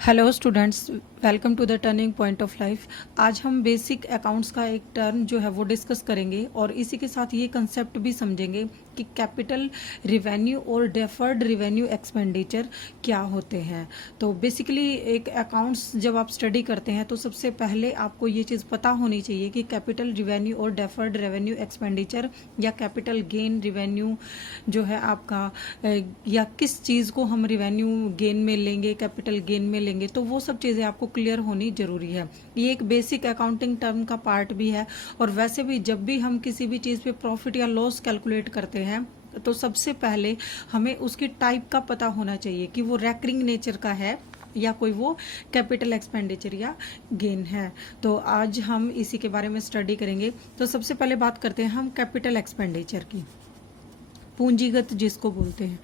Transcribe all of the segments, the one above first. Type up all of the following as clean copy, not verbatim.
Hello students, welcome to the turning point of life. आज हम basic accounts का एक टर्म जो है वो डिस्कस करेंगे और इसी के साथ ये कंसेप्ट भी समझेंगे कि कैपिटल रिवेन्यू और डेफर्ड रिवेन्यू एक्सपेंडिचर क्या होते हैं। तो बेसिकली एक अकाउंट्स जब आप स्टडी करते हैं तो सबसे पहले आपको ये चीज़ पता होनी चाहिए कि कैपिटल रिवेन्यू और डेफर्ड रेवेन्यू एक्सपेंडिचर या कैपिटल गेन रिवेन्यू जो है आपका या किस चीज़ को हम रिवेन्यू गेन में लेंगे, कैपिटल गेन में लेंगे, तो वो सब चीज़ें आपको क्लियर होनी जरूरी है। ये एक बेसिक अकाउंटिंग टर्म का पार्ट भी है। और वैसे भी जब भी हम किसी भी चीज़ पे प्रॉफिट या लॉस कैलकुलेट करते हैं तो सबसे पहले हमें उसकी टाइप का पता होना चाहिए कि वो रेकरिंग नेचर का है या कोई वो कैपिटल एक्सपेंडिचर या गेन है। तो आज हम इसी के बारे में स्टडी करेंगे। तो सबसे पहले बात करते हैं हम कैपिटल एक्सपेंडिचर की, पूंजीगत जिसको बोलते हैं।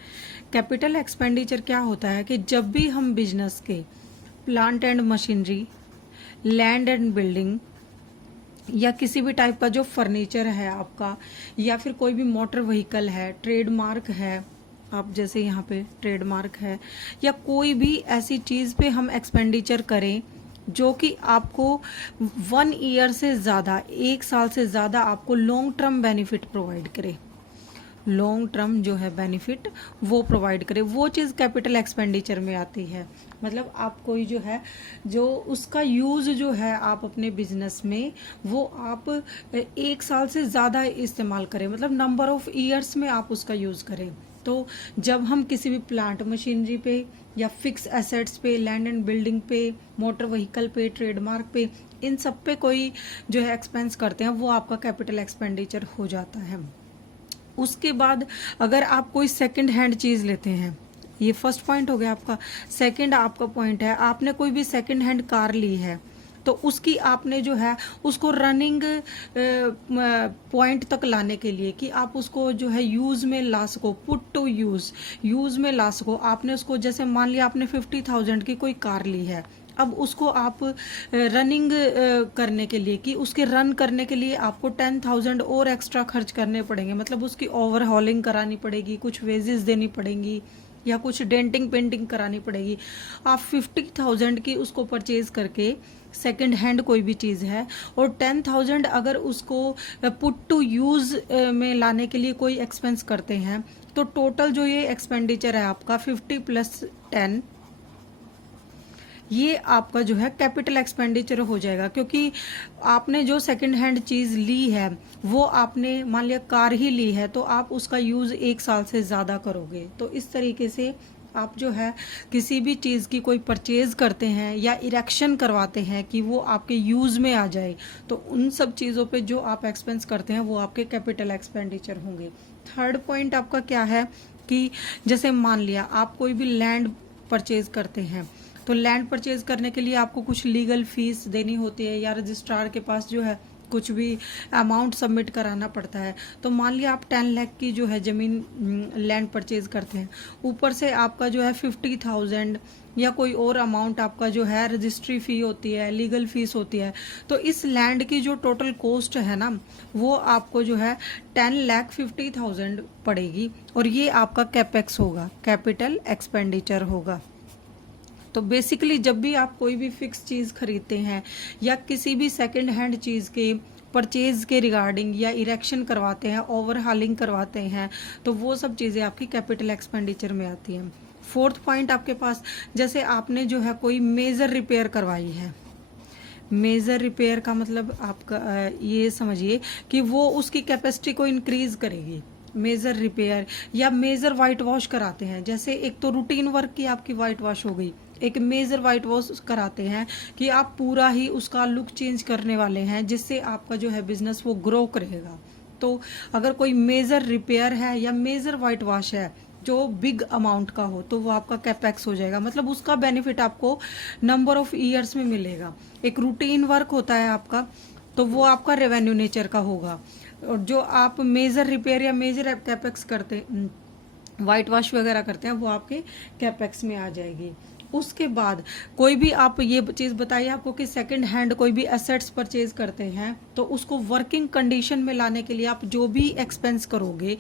कैपिटल एक्सपेंडिचर क्या होता है कि जब भी हम बिजनेस के plant and machinery, land and building या किसी भी टाइप का जो फर्नीचर है आपका, या फिर कोई भी मोटर व्हीकल है, ट्रेडमार्क है, आप जैसे यहाँ पे ट्रेडमार्क है, या कोई भी ऐसी चीज़ पे हम एक्सपेंडिचर करें जो कि आपको 1 ईयर से ज़्यादा, 1 साल से ज़्यादा आपको लॉन्ग टर्म बेनिफिट प्रोवाइड करे, लॉन्ग टर्म जो है बेनिफिट वो प्रोवाइड करे, वो चीज़ कैपिटल एक्सपेंडिचर में आती है। मतलब आप कोई जो है जो उसका यूज़ जो है आप अपने बिजनेस में वो आप 1 साल से ज़्यादा इस्तेमाल करें, मतलब नंबर ऑफ ईयर्स में आप उसका यूज़ करें। तो जब हम किसी भी प्लांट मशीनरी पे या फिक्स एसेट्स पे, लैंड एंड बिल्डिंग पे, मोटर व्हीकल पे, ट्रेडमार्क पे, इन सब पे कोई जो है एक्सपेंस करते हैं वो आपका कैपिटल एक्सपेंडिचर हो जाता है। उसके बाद अगर आप कोई सेकंड हैंड चीज़ लेते हैं, ये फर्स्ट पॉइंट हो गया आपका। सेकंड आपका पॉइंट है, आपने कोई भी सेकंड हैंड कार ली है तो उसकी आपने जो है उसको रनिंग पॉइंट तक लाने के लिए कि आप उसको जो है यूज़ में ला सको, पुट टू यूज़ में ला सको, आपने उसको, जैसे मान लिया आपने 50,000 की कोई कार ली है, अब उसको आप रनिंग करने के लिए, कि उसके रन करने के लिए आपको 10,000 और एक्स्ट्रा खर्च करने पड़ेंगे, मतलब उसकी ओवरहॉलिंग करानी पड़ेगी, कुछ वेजेस देनी पड़ेंगी या कुछ डेंटिंग पेंटिंग करानी पड़ेगी। आप 50,000 की उसको परचेज करके सेकंड हैंड कोई भी चीज़ है और 10,000 अगर उसको पुट टू यूज़ में लाने के लिए कोई एक्सपेंस करते हैं तो टोटल जो ये एक्सपेंडिचर है आपका 50 + 10, ये आपका जो है कैपिटल एक्सपेंडिचर हो जाएगा। क्योंकि आपने जो सेकंड हैंड चीज़ ली है वो आपने मान लिया कार ही ली है तो आप उसका यूज़ 1 साल से ज़्यादा करोगे। तो इस तरीके से आप जो है किसी भी चीज़ की कोई परचेज करते हैं या इरेक्शन करवाते हैं कि वो आपके यूज़ में आ जाए, तो उन सब चीज़ों पे जो आप एक्सपेंस करते हैं वो आपके कैपिटल एक्सपेंडिचर होंगे। थर्ड पॉइंट आपका क्या है कि जैसे मान लिया आप कोई भी लैंड परचेज करते हैं तो लैंड परचेज करने के लिए आपको कुछ लीगल फीस देनी होती है या रजिस्ट्रार के पास जो है कुछ भी अमाउंट सबमिट कराना पड़ता है। तो मान लिया आप 10 लाख की जो है ज़मीन लैंड परचेज करते हैं, ऊपर से आपका जो है 50,000 या कोई और अमाउंट आपका जो है रजिस्ट्री फ़ी होती है, लीगल फीस होती है। तो इस लैंड की जो टोटल कॉस्ट है ना वो आपको जो है 10,50,000 पड़ेगी और ये आपका कैपेक्स होगा, कैपिटल एक्सपेंडिचर होगा। तो बेसिकली जब भी आप कोई भी फिक्स चीज़ खरीदते हैं या किसी भी सेकंड हैंड चीज़ के परचेज के रिगार्डिंग या इरेक्शन करवाते हैं, ओवरहालिंग करवाते हैं, तो वो सब चीज़ें आपकी कैपिटल एक्सपेंडिचर में आती हैं। फोर्थ पॉइंट आपके पास, जैसे आपने जो है कोई मेजर रिपेयर करवाई है, मेजर रिपेयर का मतलब आपका ये समझिए कि वो उसकी कैपेसिटी को इंक्रीज करेगी। मेजर रिपेयर या मेजर वाइट वॉश कराते हैं, जैसे एक तो रूटीन वर्क की आपकी वाइट वॉश हो गई, एक मेजर वाइट वॉश कराते हैं कि आप पूरा ही उसका लुक चेंज करने वाले हैं जिससे आपका जो है बिजनेस वो ग्रो करेगा। तो अगर कोई मेजर रिपेयर है या मेजर वाइट वॉश है जो बिग अमाउंट का हो तो वो आपका कैपेक्स हो जाएगा, मतलब उसका बेनिफिट आपको नंबर ऑफ ईयर्स में मिलेगा। एक रूटीन वर्क होता है आपका तो वो आपका रेवेन्यू नेचर का होगा, और जो आप मेजर रिपेयर या मेजर कैपेक्स करते, वाइट वॉश वगैरह करते हैं, वो आपके कैपेक्स में आ जाएगी। उसके बाद कोई भी आप ये चीज़ बताइए आपको कि सेकंड हैंड कोई भी एसेट्स परचेज करते हैं तो उसको वर्किंग कंडीशन में लाने के लिए आप जो भी एक्सपेंस करोगे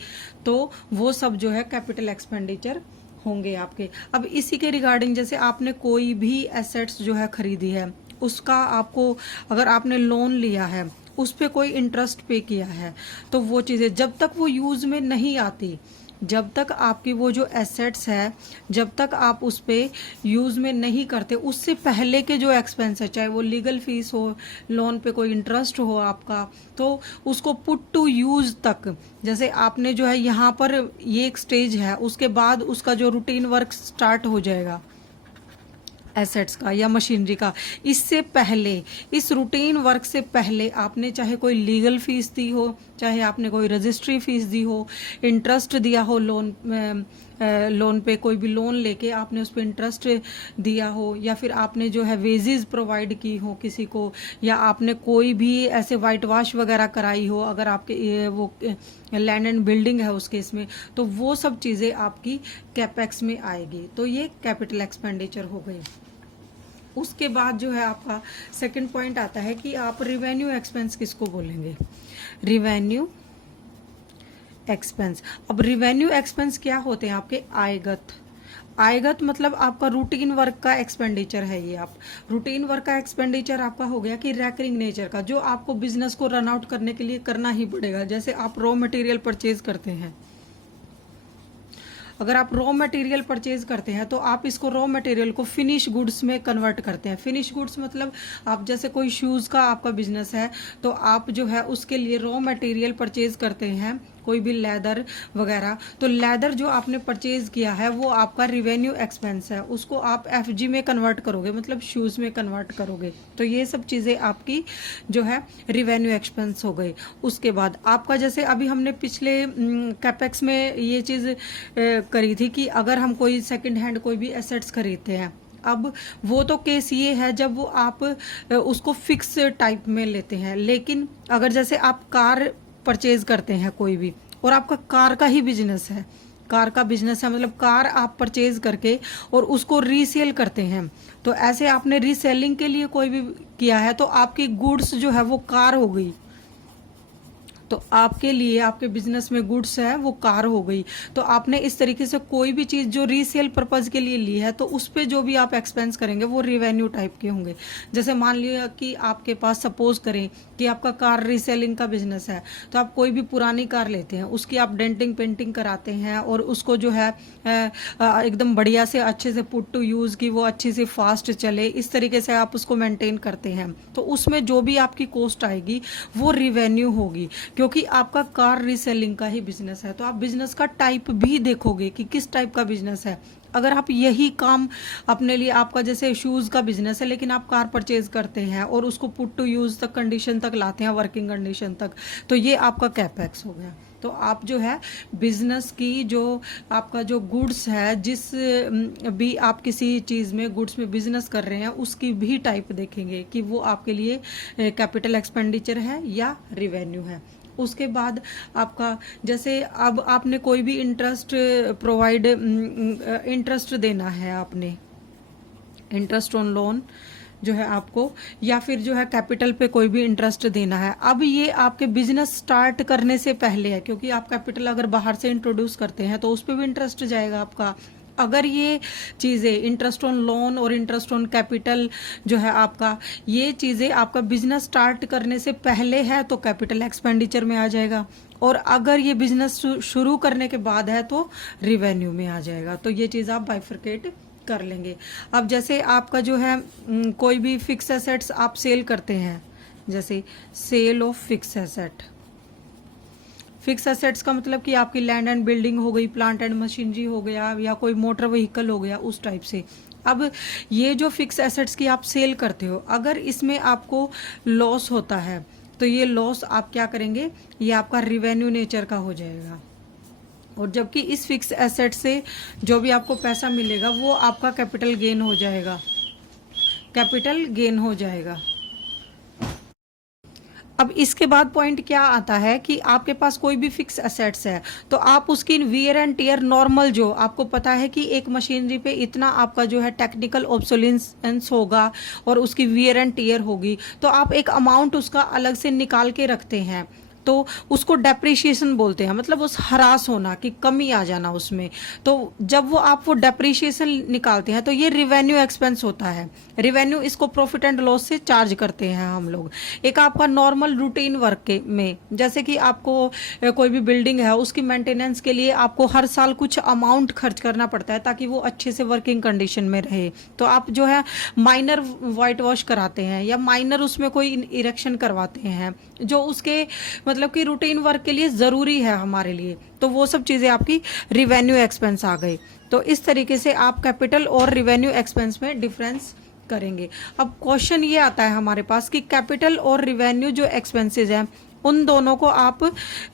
तो वो सब जो है कैपिटल एक्सपेंडिचर होंगे आपके। अब इसी के रिगार्डिंग जैसे आपने कोई भी एसेट्स जो है खरीदी है, उसका आपको अगर आपने लोन लिया है, उस पे कोई इंटरेस्ट पे किया है, तो वो चीज़ें जब तक वो यूज़ में नहीं आती, जब तक आपकी वो जो एसेट्स है, जब तक आप उस पे यूज़ में नहीं करते, उससे पहले के जो एक्सपेंस है, चाहे वो लीगल फीस हो, लोन पे कोई इंटरेस्ट हो आपका, तो उसको पुट टू यूज़ तक, जैसे आपने जो है यहाँ पर ये एक स्टेज है, उसके बाद उसका जो रूटीन वर्क स्टार्ट हो जाएगा एसेट्स का या मशीनरी का। इससे पहले, इस रूटीन वर्क से पहले आपने चाहे कोई लीगल फीस दी हो, चाहे आपने कोई रजिस्ट्री फीस दी हो, इंटरेस्ट दिया हो लोन पे, कोई भी लोन लेके आपने उस पर इंटरेस्ट दिया हो, या फिर आपने जो है वेजेस प्रोवाइड की हो किसी को, या आपने कोई भी ऐसे वाइट वॉश वगैरह कराई हो अगर आपके वो लैंड एंड बिल्डिंग है उस केस में, तो वो सब चीज़ें आपकी कैपेक्स में आएगी। तो ये कैपिटल एक्सपेंडिचर हो गई। उसके बाद जो है आपका सेकंड पॉइंट आता है कि आप रिवेन्यू एक्सपेंस किसको बोलेंगे। रिवेन्यू एक्सपेंस, अब रिवेन्यू एक्सपेंस क्या होते हैं आपके? आयगत। आयगत मतलब आपका रूटीन वर्क का एक्सपेंडिचर है। ये आप रूटीन वर्क का एक्सपेंडिचर आपका हो गया कि रैकरिंग नेचर का, जो आपको बिजनेस को रन आउट करने के लिए करना ही पड़ेगा। जैसे आप रॉ मटेरियल परचेज करते हैं, अगर आप रॉ मटेरियल परचेज करते हैं तो आप इसको रॉ मटेरियल को फिनिश गुड्स में कन्वर्ट करते हैं। फिनिश गुड्स मतलब आप जैसे कोई शूज़ का आपका बिजनेस है, तो आप जो है उसके लिए रॉ मटेरियल परचेज करते हैं, कोई भी लेदर वगैरह। तो लेदर जो आपने परचेज किया है वो आपका रिवेन्यू एक्सपेंस है, उसको आप एफजी में कन्वर्ट करोगे, मतलब शूज़ में कन्वर्ट करोगे। तो ये सब चीज़ें आपकी जो है रिवेन्यू एक्सपेंस हो गई। उसके बाद आपका जैसे अभी हमने पिछले कैपेक्स में ये चीज़ करी थी कि अगर हम कोई सेकंड हैंड कोई भी एसेट्स खरीदते हैं, अब वो तो केस ये है जब वो आप उसको फिक्स टाइप में लेते हैं। लेकिन अगर जैसे आप कार परचेज करते हैं कोई भी, और आपका कार का ही बिजनेस है, कार का बिजनेस है मतलब कार आप परचेज करके और उसको रीसेल करते हैं, तो ऐसे आपने रीसेलिंग के लिए कोई भी किया है, तो आपकी गुड्स जो है वो कार हो गई। तो आपके लिए आपके बिजनेस में गुड्स है वो कार हो गई। तो आपने इस तरीके से कोई भी चीज़ जो रीसेल पर्पज के लिए ली है, तो उस पे जो भी आप एक्सपेंस करेंगे वो रिवेन्यू टाइप के होंगे। जैसे मान लिया कि आपके पास सपोज करें कि आपका कार रीसेलिंग का बिजनेस है, तो आप कोई भी पुरानी कार लेते हैं, उसकी आप डेंटिंग पेंटिंग कराते हैं और उसको जो है एकदम बढ़िया से अच्छे से पुट टू यूज़ की वो अच्छी से फास्ट चले, इस तरीके से आप उसको मेंटेन करते हैं। तो उसमें जो भी आपकी कॉस्ट आएगी वो रिवेन्यू होगी, क्योंकि आपका कार रीसेलिंग का ही बिजनेस है। तो आप बिजनेस का टाइप भी देखोगे कि किस टाइप का बिजनेस है। अगर आप यही काम अपने लिए, आपका जैसे शूज़ का बिजनेस है लेकिन आप कार परचेज करते हैं और उसको पुट टू यूज़ तक कंडीशन तक लाते हैं, वर्किंग कंडीशन तक, तो ये आपका कैपेक्स हो गया। तो आप जो है बिजनेस की जो आपका जो गुड्स है, जिस भी आप किसी चीज़ में गुड्स में बिजनेस कर रहे हैं, उसकी भी टाइप देखेंगे कि वो आपके लिए कैपिटल एक्सपेंडिचर है या रिवेन्यू है। उसके बाद आपका जैसे अब आपने कोई भी इंटरेस्ट देना है, आपने इंटरेस्ट ऑन लोन जो है आपको, या फिर जो है कैपिटल पे कोई भी इंटरेस्ट देना है। अब ये आपके बिजनेस स्टार्ट करने से पहले है, क्योंकि आप कैपिटल अगर बाहर से इंट्रोड्यूस करते हैं तो उस पर भी इंटरेस्ट जाएगा आपका। अगर ये चीज़ें इंटरेस्ट ऑन लोन और इंटरेस्ट ऑन कैपिटल जो है आपका, ये चीज़ें आपका बिजनेस स्टार्ट करने से पहले है तो कैपिटल एक्सपेंडिचर में आ जाएगा, और अगर ये बिजनेस शुरू करने के बाद है तो रिवेन्यू में आ जाएगा। तो ये चीज़ आप बाइफरकेट कर लेंगे। अब जैसे आपका जो है कोई भी फिक्स एसेट्स आप सेल करते हैं, जैसे sale of fix asset. Fix assets का मतलब कि आपकी लैंड एंड बिल्डिंग हो गई, प्लांट एंड मशीनरी हो गया, या कोई मोटर व्हीकल हो गया, उस टाइप से। अब ये जो फिक्स एसेट्स की आप सेल करते हो, अगर इसमें आपको लॉस होता है तो ये लॉस आप क्या करेंगे, ये आपका रिवेन्यू नेचर का हो जाएगा। और जबकि इस फिक्स एसेट से जो भी आपको पैसा मिलेगा वो आपका कैपिटल गेन हो जाएगा, कैपिटल गेन हो जाएगा। अब इसके बाद पॉइंट क्या आता है कि आपके पास कोई भी फिक्स एसेट्स है, तो आप उसकी वियर एंड टियर नॉर्मल, जो आपको पता है कि एक मशीनरी पे इतना आपका जो है टेक्निकल ऑब्सोलेंस होगा और उसकी वियर एंड टियर होगी, तो आप एक अमाउंट उसका अलग से निकाल के रखते हैं। तो उसको डेप्रिशिएशन बोलते हैं, मतलब उस हरास होना कि कमी आ जाना उसमें। तो जब वो डेप्रिशिएशन निकालते हैं तो ये रिवेन्यू एक्सपेंस होता है। रिवेन्यू इसको प्रॉफिट एंड लॉस से चार्ज करते हैं हम लोग। एक आपका नॉर्मल रूटीन वर्क के में, जैसे कि आपको कोई भी बिल्डिंग है उसकी मेंटेनेंस के लिए आपको हर साल कुछ अमाउंट खर्च करना पड़ता है ताकि वो अच्छे से वर्किंग कंडीशन में रहे। तो आप जो है माइनर वाइट वॉश कराते हैं या माइनर उसमें कोई इरेक्शन करवाते हैं जो उसके मतलब कि रूटीन वर्क के लिए ज़रूरी है हमारे लिए, तो वो सब चीज़ें आपकी रिवेन्यू एक्सपेंस आ गई। तो इस तरीके से आप कैपिटल और रिवेन्यू एक्सपेंस में डिफरेंस करेंगे। अब क्वेश्चन ये आता है हमारे पास कि कैपिटल और रिवेन्यू जो एक्सपेंसेस हैं उन दोनों को आप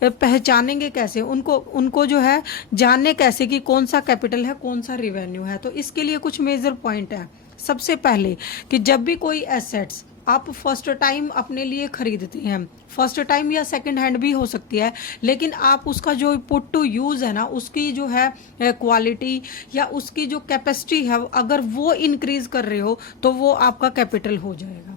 पहचानेंगे कैसे, उनको जो है जानने कैसे कि कौन सा कैपिटल है कौन सा रिवेन्यू है। तो इसके लिए कुछ मेजर पॉइंट है। सबसे पहले कि जब भी कोई एसेट्स आप फर्स्ट टाइम अपने लिए खरीदते हैं, फर्स्ट टाइम या सेकंड हैंड भी हो सकती है, लेकिन आप उसका जो पुट टू यूज है ना, उसकी जो है क्वालिटी या उसकी जो कैपेसिटी है, अगर वो इंक्रीज कर रहे हो तो वो आपका कैपिटल हो जाएगा।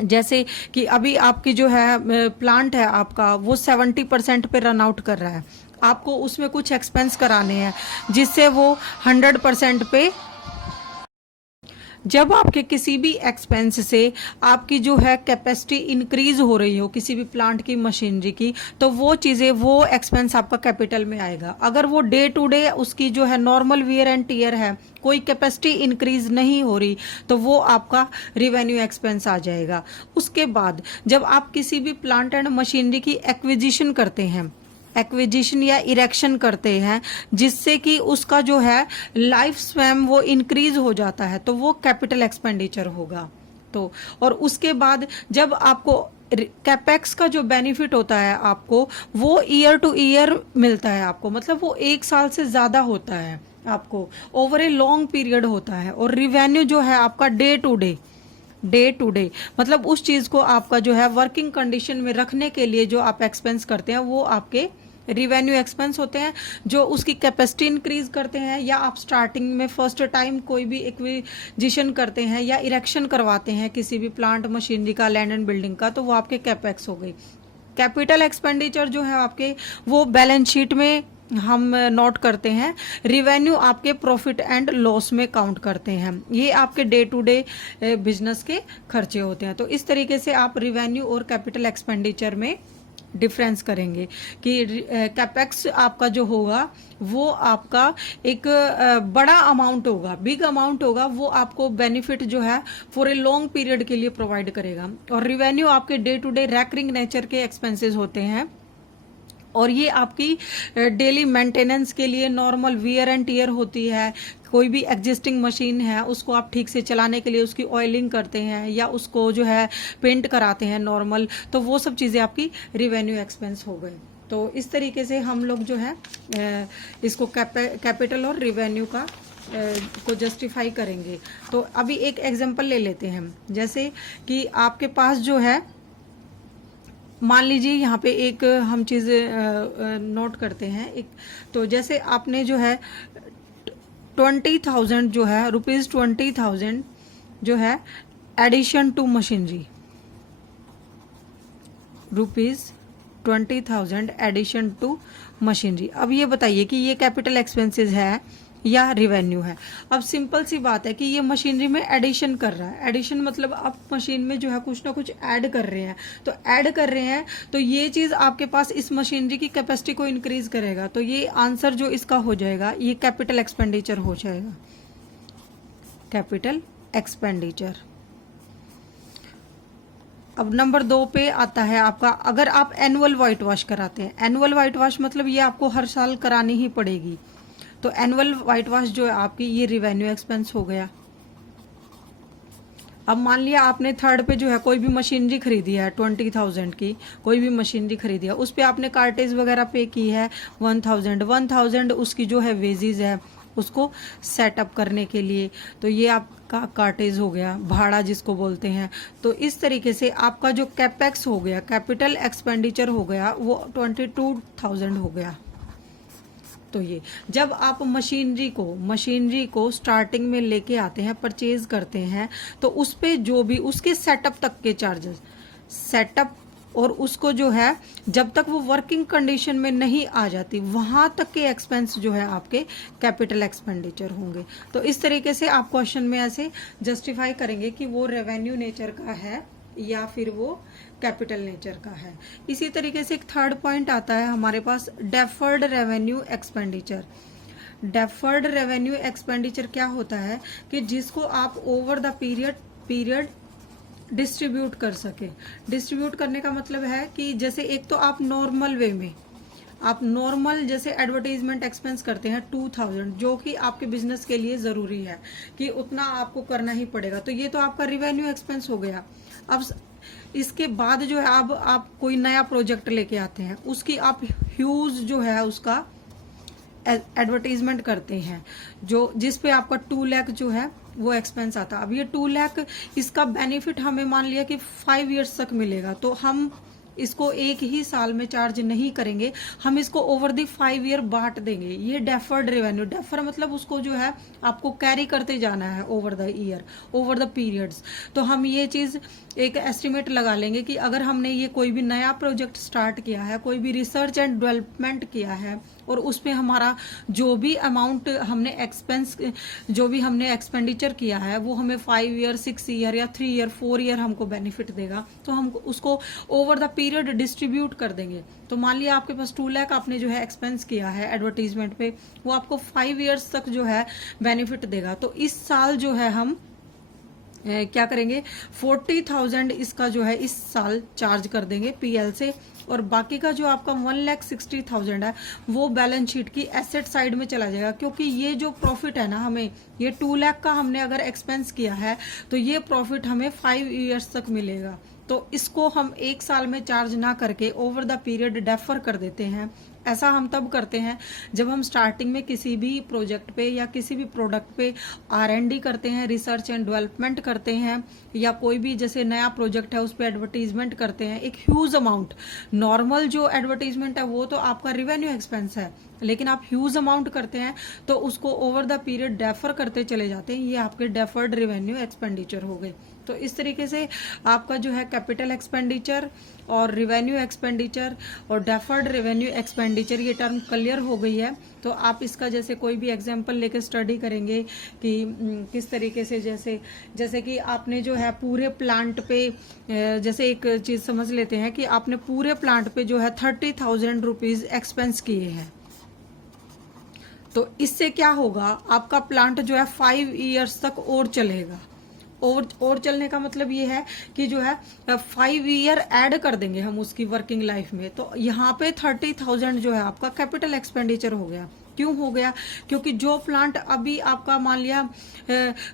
जैसे कि अभी आपकी जो है प्लांट है आपका वो 70% पे रन आउट कर रहा है, आपको उसमें कुछ एक्सपेंस कराने हैं जिससे वो 100% पे, जब आपके किसी भी एक्सपेंस से आपकी जो है कैपेसिटी इंक्रीज हो रही हो किसी भी प्लांट की मशीनरी की, तो वो चीज़ें वो एक्सपेंस आपका कैपिटल में आएगा। अगर वो डे टू डे उसकी जो है नॉर्मल वियर एंड टीयर है, कोई कैपेसिटी इंक्रीज नहीं हो रही, तो वो आपका रिवेन्यू एक्सपेंस आ जाएगा। उसके बाद जब आप किसी भी प्लांट एंड मशीनरी की एक्विजिशन करते हैं, एक्विजिशन या इरेक्शन करते हैं जिससे कि उसका जो है लाइफ स्वयं वो इंक्रीज हो जाता है, तो वो कैपिटल एक्सपेंडिचर होगा। तो और उसके बाद जब आपको कैपेक्स का जो बेनिफिट होता है आपको वो ईयर टू ईयर मिलता है आपको, मतलब वो 1 साल से ज्यादा होता है आपको, ओवर ए लॉन्ग पीरियड होता है। और रिवेन्यू जो है आपका डे टू डे मतलब उस चीज को आपका जो है वर्किंग कंडीशन में रखने के लिए जो आप एक्सपेंस करते हैं वो आपके रिवेन्यू एक्सपेंस होते हैं, जो उसकी कैपेसिटी इंक्रीज करते हैं, या आप स्टार्टिंग में फर्स्ट टाइम कोई भी एक्विजिशन करते हैं या इरेक्शन करवाते हैं किसी भी प्लांट मशीनरी का, लैंड एंड बिल्डिंग का, तो वो आपके कैपेक्स हो गई। कैपिटल एक्सपेंडिचर जो है आपके वो बैलेंस शीट में हम नोट करते हैं, रिवेन्यू आपके प्रॉफिट एंड लॉस में काउंट करते हैं। ये आपके डे टू डे बिजनेस के खर्चे होते हैं। तो इस तरीके से आप रिवेन्यू और कैपिटल एक्सपेंडिचर में डिफरेंस करेंगे कि कैपेक्स आपका जो होगा वो आपका एक बड़ा अमाउंट होगा, बिग अमाउंट होगा, वो आपको बेनिफिट जो है फॉर ए लॉन्ग पीरियड के लिए प्रोवाइड करेगा। और रिवेन्यू आपके day to day recurring nature के एक्सपेंसेस होते हैं, और ये आपकी डेली मेंटेनेंस के लिए नॉर्मल वियर एंड टीयर होती है। कोई भी एग्जिस्टिंग मशीन है उसको आप ठीक से चलाने के लिए उसकी ऑयलिंग करते हैं या उसको जो है पेंट कराते हैं नॉर्मल, तो वो सब चीज़ें आपकी रिवेन्यू एक्सपेंस हो गए। तो इस तरीके से हम लोग जो है इसको कैपिटल और रिवेन्यू का को जस्टिफाई करेंगे। तो अभी एक एग्जांपल ले लेते हैं, जैसे कि आपके पास जो है मान लीजिए यहाँ पे एक हम चीज़ नोट करते हैं एक, तो जैसे आपने जो है 20,000 जो है ₹20,000 जो है addition to machinery, ₹20,000 addition to machinery. अब ये बताइए कि ये कैपिटल एक्सपेंसेस है या रिवेन्यू है। अब सिंपल सी बात है कि ये मशीनरी में एडिशन कर रहा है। एडिशन मतलब आप मशीन में जो है कुछ ना कुछ ऐड कर रहे हैं, तो ऐड कर रहे हैं तो ये चीज़ आपके पास इस मशीनरी की कैपेसिटी को इंक्रीज करेगा। तो ये आंसर जो इसका हो जाएगा ये कैपिटल एक्सपेंडिचर हो जाएगा, कैपिटल एक्सपेंडिचर। अब नंबर 2 पे आता है आपका, अगर आप एनुअल वाइट वॉश कराते हैं, एनुअल वाइट वॉश मतलब ये आपको हर साल करानी ही पड़ेगी, तो एनुअल वाइट वॉश जो है आपकी ये रिवेन्यू एक्सपेंस हो गया। अब मान लिया आपने थर्ड पे जो है कोई भी मशीनरी खरीदी है 20,000 की, कोई भी मशीनरी खरीदी है, उस पे आपने कार्टेज वगैरह पे की है 1,000 उसकी जो है वेजेस है उसको सेटअप करने के लिए, तो ये आपका कार्टेज हो गया, भाड़ा जिसको बोलते हैं। तो इस तरीके से आपका जो कैपेक्स हो गया, कैपिटल एक्सपेंडिचर हो गया, वो 22,000 हो गया। तो ये जब आप मशीनरी को स्टार्टिंग में लेके आते हैं, परचेज करते हैं, तो उस पे जो भी उसके सेटअप तक के चार्जेस, सेटअप और उसको जो है जब तक वो वर्किंग कंडीशन में नहीं आ जाती वहां तक के एक्सपेंस जो है आपके कैपिटल एक्सपेंडिचर होंगे। तो इस तरीके से आप क्वेश्चन में ऐसे जस्टिफाई करेंगे कि वो रेवेन्यू नेचर का है या फिर वो कैपिटल नेचर का है। इसी तरीके से एक थर्ड पॉइंट आता है हमारे पास, deferred revenue expenditure. Deferred revenue expenditure क्या होता है कि जिसको आप ओवर द पीरियड डिस्ट्रीब्यूट कर सके। डिस्ट्रीब्यूट करने का मतलब है कि जैसे एक तो आप नॉर्मल वे में आप नॉर्मल जैसे एडवर्टाइजमेंट एक्सपेंस करते हैं 2000, जो कि आपके बिजनेस के लिए ज़रूरी है कि उतना आपको करना ही पड़ेगा, तो ये तो आपका रिवेन्यू एक्सपेंस हो गया। अब इसके बाद जो है अब आप कोई नया प्रोजेक्ट लेके आते हैं, उसकी आप ह्यूज जो है उसका एडवर्टीजमेंट करते हैं, जो जिस पे आपका 2 लाख जो है वो एक्सपेंस आता। अब ये 2 लाख इसका बेनिफिट हमें मान लिया कि 5 इयर्स तक मिलेगा, तो हम इसको एक ही साल में चार्ज नहीं करेंगे, हम इसको ओवर द 5 ईयर बांट देंगे। ये डेफर्ड रेवेन्यू, डेफर मतलब उसको जो है आपको कैरी करते जाना है over the year, over the periods. तो हम ये चीज एक एस्टिमेट लगा लेंगे कि अगर हमने ये कोई भी नया प्रोजेक्ट स्टार्ट किया है, कोई भी रिसर्च एंड डेवलपमेंट किया है और उसमें हमारा जो भी अमाउंट हमने एक्सपेंस जो भी हमने एक्सपेंडिचर किया है वो हमें 5 ईयर 6 ईयर या 3 ईयर 4 ईयर हमको बेनिफिट देगा, तो हम उसको ओवर द पीरियड डिस्ट्रीब्यूट कर देंगे। तो मान लिया आपके पास 2 लाख आपने जो है एक्सपेंस किया है एडवर्टीजमेंट पे, वो आपको 5 ईयर्स तक जो है बेनिफिट देगा। तो इस साल जो है हम क्या करेंगे, 40,000 इसका जो है इस साल चार्ज कर देंगे पीएल से, और बाकी का जो आपका 1,60,000 है वो बैलेंस शीट की एसेट साइड में चला जाएगा। क्योंकि ये जो प्रॉफिट है ना, हमें ये 2 लाख का हमने अगर एक्सपेंस किया है तो ये प्रॉफिट हमें 5 इयर्स तक मिलेगा। तो इसको हम एक साल में चार्ज ना करके ओवर द पीरियड डेफर कर देते हैं। ऐसा हम तब करते हैं जब हम स्टार्टिंग में किसी भी प्रोजेक्ट पे या किसी भी प्रोडक्ट पे R&D करते हैं, रिसर्च एंड डेवलपमेंट करते हैं, या कोई भी जैसे नया प्रोजेक्ट है उस पर एडवर्टीजमेंट करते हैं एक ह्यूज अमाउंट। नॉर्मल जो एडवर्टीजमेंट है वो तो आपका रिवेन्यू एक्सपेंस है, लेकिन आप ह्यूज अमाउंट करते हैं तो उसको ओवर द पीरियड डेफर करते चले जाते हैं, ये आपके डेफर्ड रिवेन्यू एक्सपेंडिचर हो गए। तो इस तरीके से आपका जो है कैपिटल एक्सपेंडिचर और रिवेन्यू एक्सपेंडिचर और डेफर्ड रिवेन्यू एक्सपेंडिचर ये टर्म क्लियर हो गई है। तो आप इसका जैसे कोई भी एग्जांपल लेके स्टडी करेंगे कि किस तरीके से, जैसे कि आपने जो है पूरे प्लांट पे जैसे एक चीज़ समझ लेते हैं कि आपने पूरे प्लांट पे जो है 30,000 रुपीज़ एक्सपेंस किए हैं, तो इससे क्या होगा, आपका प्लांट जो है 5 इयर्स तक और चलेगा। और चलने का मतलब ये है कि जो है 5 ईयर ऐड कर देंगे हम उसकी वर्किंग लाइफ में। तो यहाँ पे 30,000 जो है आपका कैपिटल एक्सपेंडिचर हो गया। क्यों हो गया, क्योंकि जो प्लांट अभी आपका मान लिया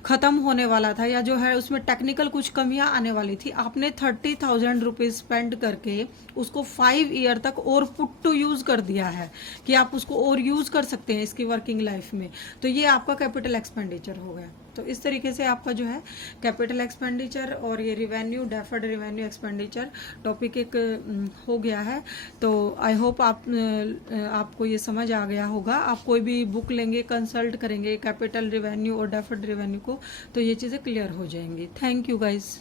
खत्म होने वाला था या जो है उसमें टेक्निकल कुछ कमियां आने वाली थी, आपने 30,000 रुपीज स्पेंड करके उसको 5 ईयर तक और पुट टू यूज कर दिया है कि आप उसको और यूज कर सकते हैं इसकी वर्किंग लाइफ में। तो ये आपका कैपिटल एक्सपेंडिचर हो गया। तो इस तरीके से आपका जो है कैपिटल एक्सपेंडिचर और ये revenue, deferred revenue expenditure topic एक हो गया है। तो आई होप आपको ये समझ आ गया होगा। आप कोई भी बुक लेंगे, कंसल्ट करेंगे कैपिटल रिवेन्यू और डेफर्ड रिवेन्यू को, तो ये चीज़ें क्लियर हो जाएंगी। Thank you guys.